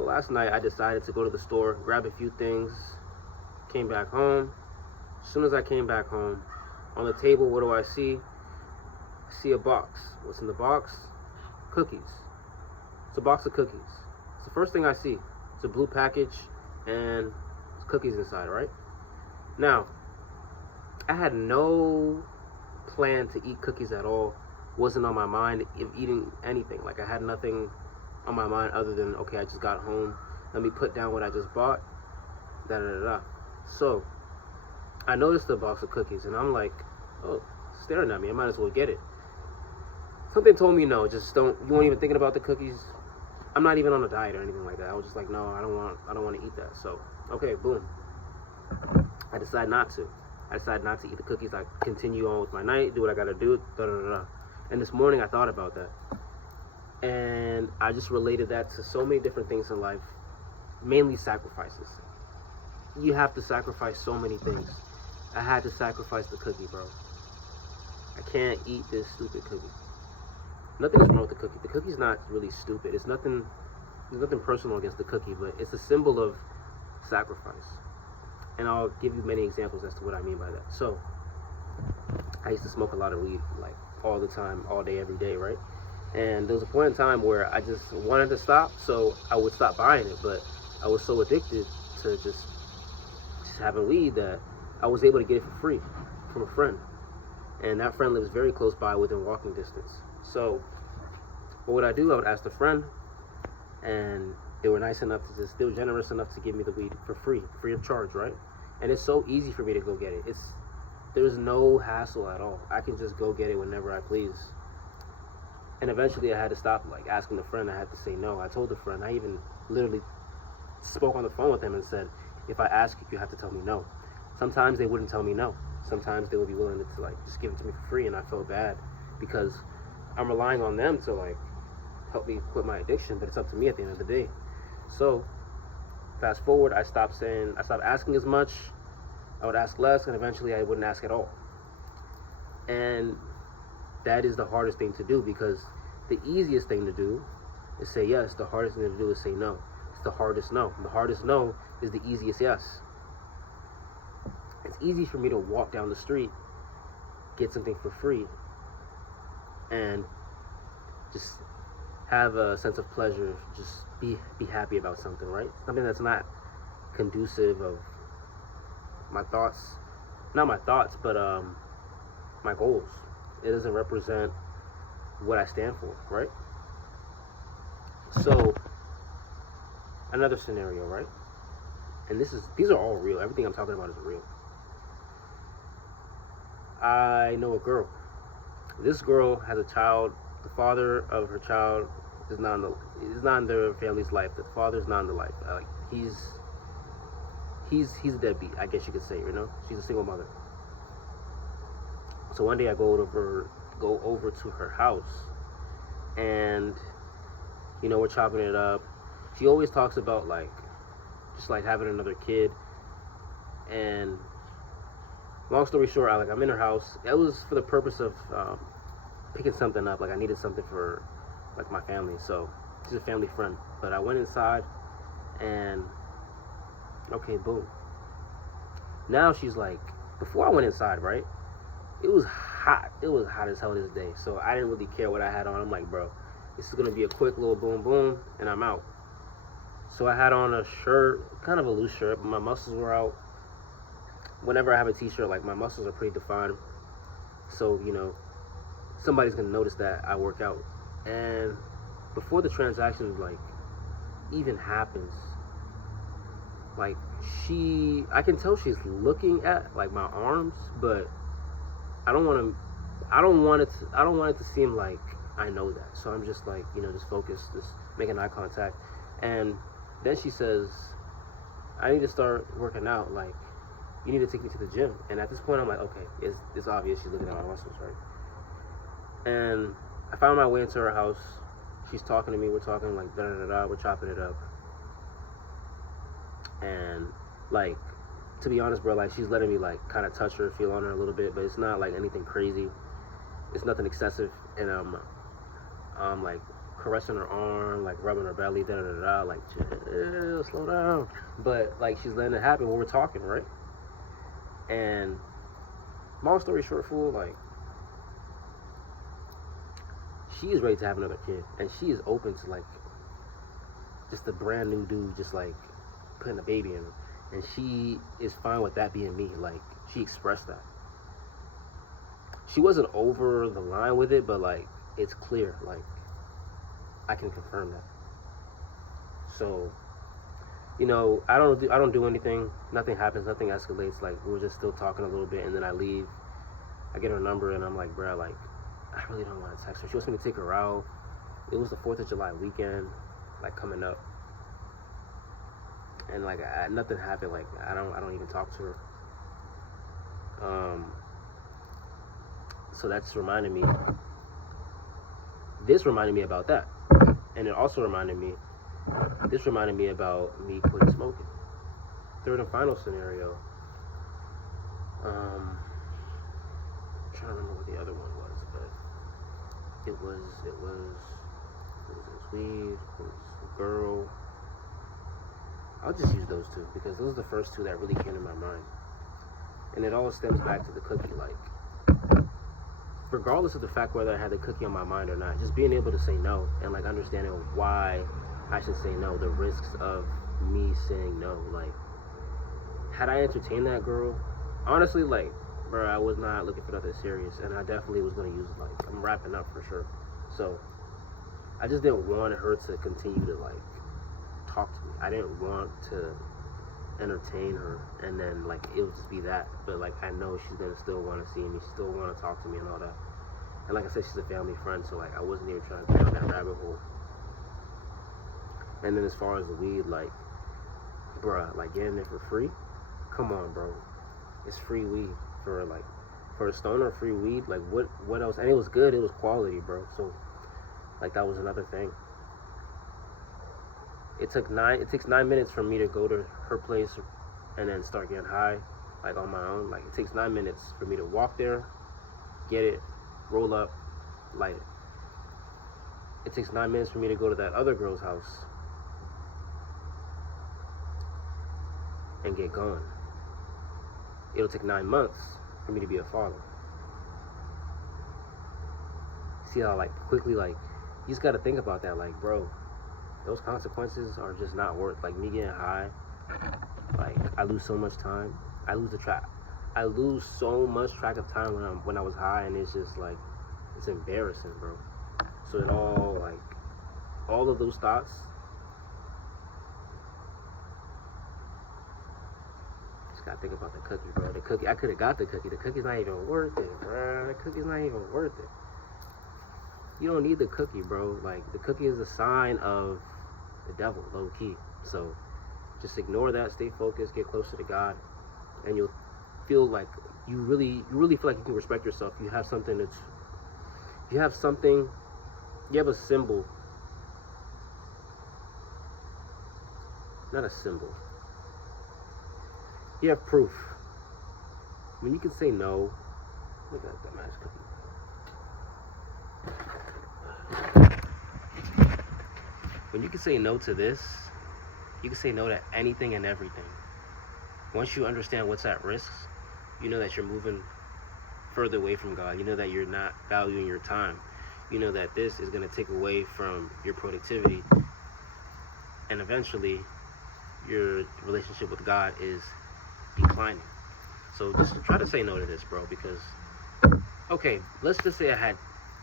So last night I decided to go to the store, grab a few things, came back home. As soon as I came back home, on the table, what do I see? I see a box. What's in the box? Cookies. It's a box of cookies. It's the first thing I see. It's a blue package and it's cookies inside, right? Now, I had no plan to eat cookies at all. Wasn't on my mind of eating anything. Like I had nothing on my mind other than, okay, I just got home. Let me put down what I just bought. Da da da da. So I noticed the box of cookies and I'm like, oh, staring at me. I might as well get it. Something told me no, just don't. You weren't even thinking about the cookies. I'm not even on a diet or anything like that. I was just like, no, I don't want to eat that. So okay, boom. I decide not to. I decided not to eat the cookies. I continue on with my night, do what I gotta do. Da da da da. And this morning I thought about that, and I just related that to so many different things in life, mainly sacrifices. You have to sacrifice so many things. I had to sacrifice the cookie, bro. I can't eat this stupid cookie. Nothing's wrong with the cookie. The cookie's not really stupid. It's nothing. There's nothing personal against the cookie, but it's a symbol of sacrifice. And I'll give you many examples as to what I mean by that. So, I used to smoke a lot of weed, like all the time, all day, every day, right? And there was a point in time where I just wanted to stop, so I would stop buying it. But I was so addicted to just having weed that I was able to get it for free from a friend. And that friend lives very close by, within walking distance. So what would I do? I would ask the friend, and they were nice enough to they were generous enough to give me the weed for free of charge, right? And it's so easy for me to go get it. There's no hassle at all. I can just go get it whenever I please. And eventually I had to stop like asking the friend. I had to say no. I told the friend, I even literally spoke on the phone with him and said, if I ask you have to tell me no. Sometimes they wouldn't tell me no. Sometimes they would be willing to like just give it to me for free, and I felt bad because I'm relying on them to like help me quit my addiction, but it's up to me at the end of the day. So fast forward, I stopped asking as much. I would ask less, and eventually I wouldn't ask at all. And that is the hardest thing to do, because the easiest thing to do is say yes. The hardest thing to do is say no. It's the hardest no. The hardest no is the easiest yes. It's easy for me to walk down the street, get something for free, and just have a sense of pleasure, just be happy about something, right? Something that's not conducive of my thoughts, not my thoughts, but my goals. It doesn't represent what I stand for, right? So another scenario, right? And these are all real. Everything I'm talking about is real. I know a girl. This girl has a child. The father of her child is not in their family's life. The father's not in the life. He's a deadbeat, I guess you could say. You know, she's a single mother. So one day I go over to her house, and we're chopping it up. She always talks about like just like having another kid, and long story short, I'm in her house. It was for the purpose of picking something up. Like I needed something for like my family. So she's a family friend. But I went inside, and okay, boom. Now she's like, before I went inside, right? It was hot. It was hot as hell this day. So I didn't really care what I had on. I'm like, bro, this is gonna be a quick little boom boom, and I'm out. So I had on a shirt, kind of a loose shirt, but my muscles were out. Whenever I have a t-shirt, like my muscles are pretty defined. So, somebody's gonna notice that I work out. And before the transaction like even happens, like I can tell she's looking at like my arms, but I don't want it to seem like I know that. So I'm just like, just focused, just making eye contact. And then she says, I need to start working out. Like, you need to take me to the gym. And at this point, I'm like, okay, it's obvious she's looking at my muscles, right? And I found my way into her house. She's talking to me. We're talking like da da da da. We're chopping it up. And like, to be honest, bro, like she's letting me like kind of touch her, feel on her a little bit, but it's not like anything crazy. It's nothing excessive. And I'm like caressing her arm, like rubbing her belly, da da da da, like chill, slow down. But like she's letting it happen when we're talking, right? And long story short, fool, like she is ready to have another kid, and she is open to like just a brand new dude, just like putting a baby in her, and she is fine with that being me. Like she expressed that. She wasn't over the line with it, but like it's clear, like I can confirm that. So, you know, I don't do anything. Nothing happens. Nothing escalates. Like we were just still talking a little bit, and then I leave. I get her number, and I'm like, bruh, like I really don't want to text her. She wants me to take her out. It was the 4th of July weekend, like coming up, and like nothing happened. Like I don't even talk to her. So that just reminded me. This reminded me about that, and it also reminded me. This reminded me about me quitting smoking. Third and final scenario. I'm trying to remember what the other one was, but it was weed, it was a girl. I'll just use those two because those are the first two that really came to my mind. And it all stems back to the cookie. Like, regardless of the fact whether I had the cookie on my mind or not, just being able to say no and like understanding why I should say no, the risks of me saying no. Like, had I entertained that girl, honestly, like, bro, I was not looking for nothing serious, and I definitely was gonna use it. Like, I'm wrapping up for sure. So I just didn't want her to continue to like talk to me. I didn't want to entertain her and then like it would just be that. But like I know she's gonna still want to see me, she still want to talk to me and all that. And like I said, she's a family friend, so like I wasn't even trying to go down that rabbit hole. And then as far as the weed, like, bruh, like getting it for free, come on, bro, it's free weed for like for a stoner. Free weed, like what else? And it was good, it was quality, bro. So like that was another thing. It takes 9 minutes for me to go to her place and then start getting high, like on my own. Like it takes 9 minutes for me to walk there, get it, roll up, light it. It takes 9 minutes for me to go to that other girl's house and get going. It'll take 9 months for me to be a father. See how like quickly, like, you just gotta think about that, like, bro, those consequences are just not worth, like, me getting high. Like, I lose so much time. I lose so much track of time when I was high, and it's just like, it's embarrassing, bro. So it all, like, all of those thoughts, just gotta think about the cookie, bro. The cookie, I could have got the cookie. The cookie's not even worth it, bro. The cookie's not even worth it. You don't need the cookie, bro. Like, the cookie is a sign of the devil, low key. So just ignore that, stay focused, get closer to God, and you'll feel like you really feel like you can respect yourself. You have something you have a symbol. Not a symbol. You have proof. When you can say no, look at that nice cookie. When you can say no to this, you can say no to anything and everything. Once you understand what's at risk, you know that you're moving further away from God. You know that you're not valuing your time. You know that this is going to take away from your productivity. And eventually, your relationship with God is declining. So just try to say no to this, bro, because, okay, let's just say I had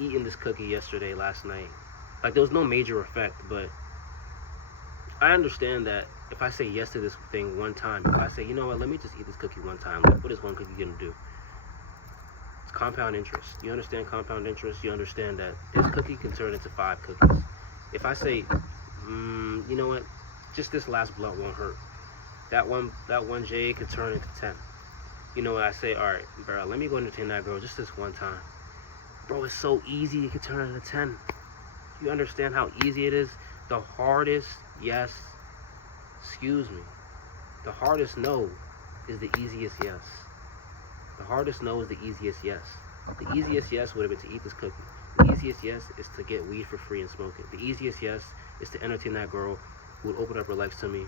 eaten this cookie yesterday, last night. Like, there was no major effect, but I understand that if I say yes to this thing one time, if I say, you know what, let me just eat this cookie one time, like, what is one cookie gonna do? It's compound interest. You understand compound interest? You understand that this cookie can turn into 5 cookies. If I say, you know what, just this last blunt won't hurt, that one J could turn into 10. You know what, I say, all right, bro, let me go entertain that girl just this one time. Bro, it's so easy, it could turn into 10. You understand how easy it is? The hardest yes, excuse me, the hardest no is the easiest yes. The hardest no is the easiest yes. The easiest yes would have been to eat this cookie. The easiest yes is to get weed for free and smoke it. The easiest yes is to entertain that girl who would open up her legs to me.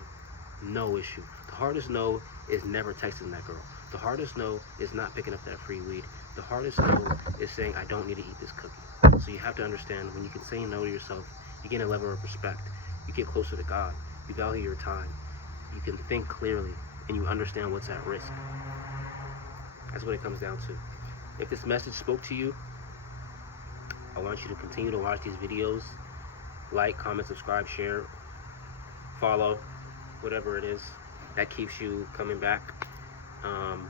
No issue. The hardest no is never texting that girl. The hardest no is not picking up that free weed. The hardest no is saying, I don't need to eat this cookie. So you have to understand, when you can say no to yourself, you gain a level of respect. You get closer to God. You value your time. You can think clearly, and you understand what's at risk. That's what it comes down to. If this message spoke to you, I want you to continue to watch these videos. Like, comment, subscribe, share, follow, whatever it is that keeps you coming back.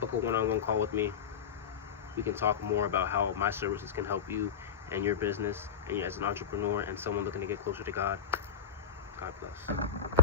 Book a one-on-one call with me. We can talk more about how my services can help you and your business, and you as an entrepreneur and someone looking to get closer to God. God bless.